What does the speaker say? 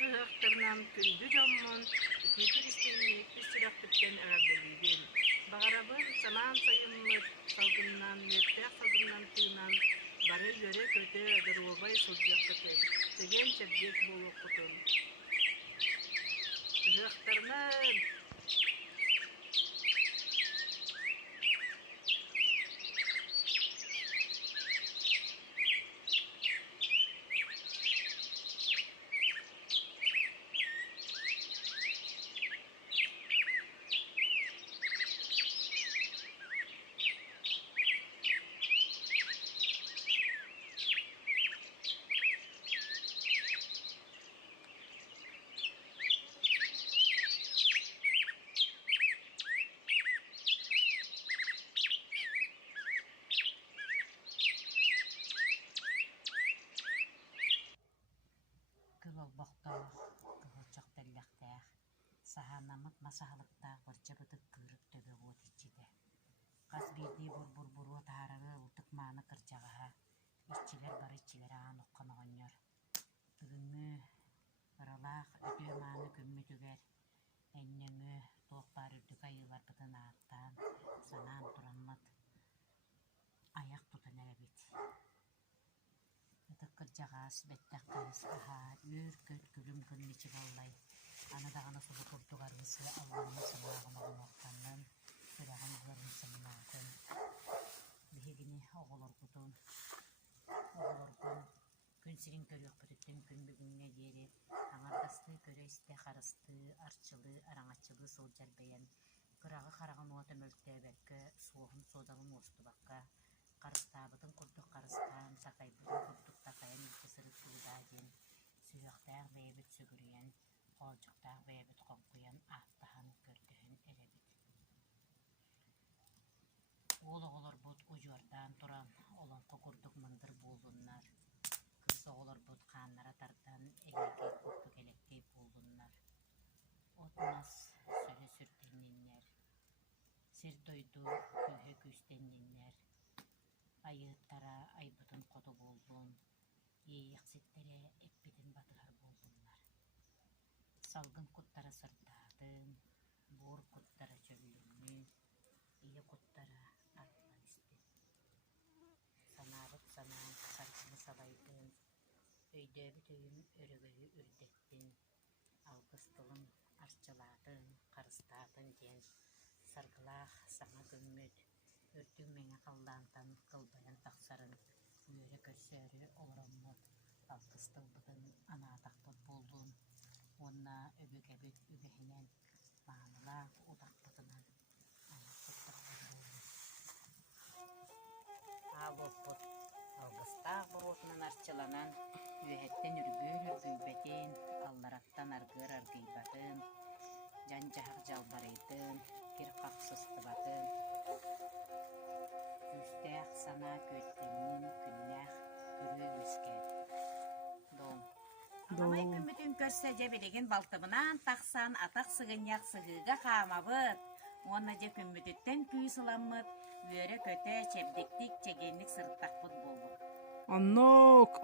Ahıhtırnam kündü jommon, ikitir isteyip üstürak bitten ağabdeliydim. Bağarabın saman sayımlık salgından, netteğ salgından tığınan, barı göre kötü dırvobay sılcak kıtın, segen çebdek bolu kutun. Ahıhtırnam, Kıvılbaqtaq, kıvılçaq tellaqtaq, sahanamıt masahalıqtaq barçabıdık kırık töbe oğut içide. Qaz birdi bur tararı ultık manı kırçağıha, işçiler bar işçiler ağın oqqan oğanyor. Tığıngı, ıralaq, ötüö manı kömmü tüger, ennöngü, toq barırdık ayılar bıtın ağıttan, sanaan turammat, ayaq tutan erebit. Ытык кырдьаҕаас бэттэх кайыс аһаа үөр көт күлүм кыннычы боллай. Аны даҕаны субу курдугарыысы алланны сымаагымагымактаннан сүрэҕин буларын сымынаатын. Биһигини оҕолоргутун күн сирин көрүөхпүтүттэн күн бүгүҥҥэ диэрип аҥардастыы көрөйстэ харыстыы арчылыы араҥачылыы сылдьарбэйэн кырағы хараҕын уот өмөлтөөбэргэ суоһун суодалын уостубакка карыстаабытын курдук карыстаан сакайбытын курдук такайан икки сырыт туудаадиэн сүүөхтээх бэйэбит сүгүрүйэн хоолдьуктаах бэйэбит хонкуйан ааттаһан көрдөһөн эребит. Уол оҕолорбут ужуордаан туран олонхо курдук мындыр буулуннар. Кыыс оҕолорбут хааннара тардан элэкэй курдук элеккей буулуннар. От мас сөһө сүртэнниннер. Сир дойду көһө күүстэнниннер. Айыттара айбытын қото болдун, ейіқсеттере эппитин батыгар болдуннар. Салгын куттара сырдаатын, бур куттара чөллүннү, ие куттара аттан истин. Санабыт санаан саркыны салайдын, өйдөбүт өйүн өрөгөйү үрдеттин, алгыстылын арчылаатын, карыстаатын ден, саргылаах саңа көммөт, өртүң меңе қаллаантан кылбайан тахсарын үөрэ көрсөөрү олороммут алкыстылбытын анаатахпыт болдун уонна өбүкэбит үгэһинэн маанылаах утахпытынан аяккуттахпыт болдун аалуоппут алгыстаах буруутунан арчыланан үөһэттэн үргүүбэтин аллараттан аргыар аргыйбатын дьандьаһак жалбарыйтын кир хахсыстыбатын Үстәх сана көттенин күннәх күрүү үскәт. Дом. Амай көмөтүн көрсө же билеген балтыбынан тахсан атак сыгыньяк сыгыга хаамабыт. Онна же көмөтүттен күү сыламмыт, үөрө көтө чебдиктик чегенник сырыттакпыт болду. Оннок.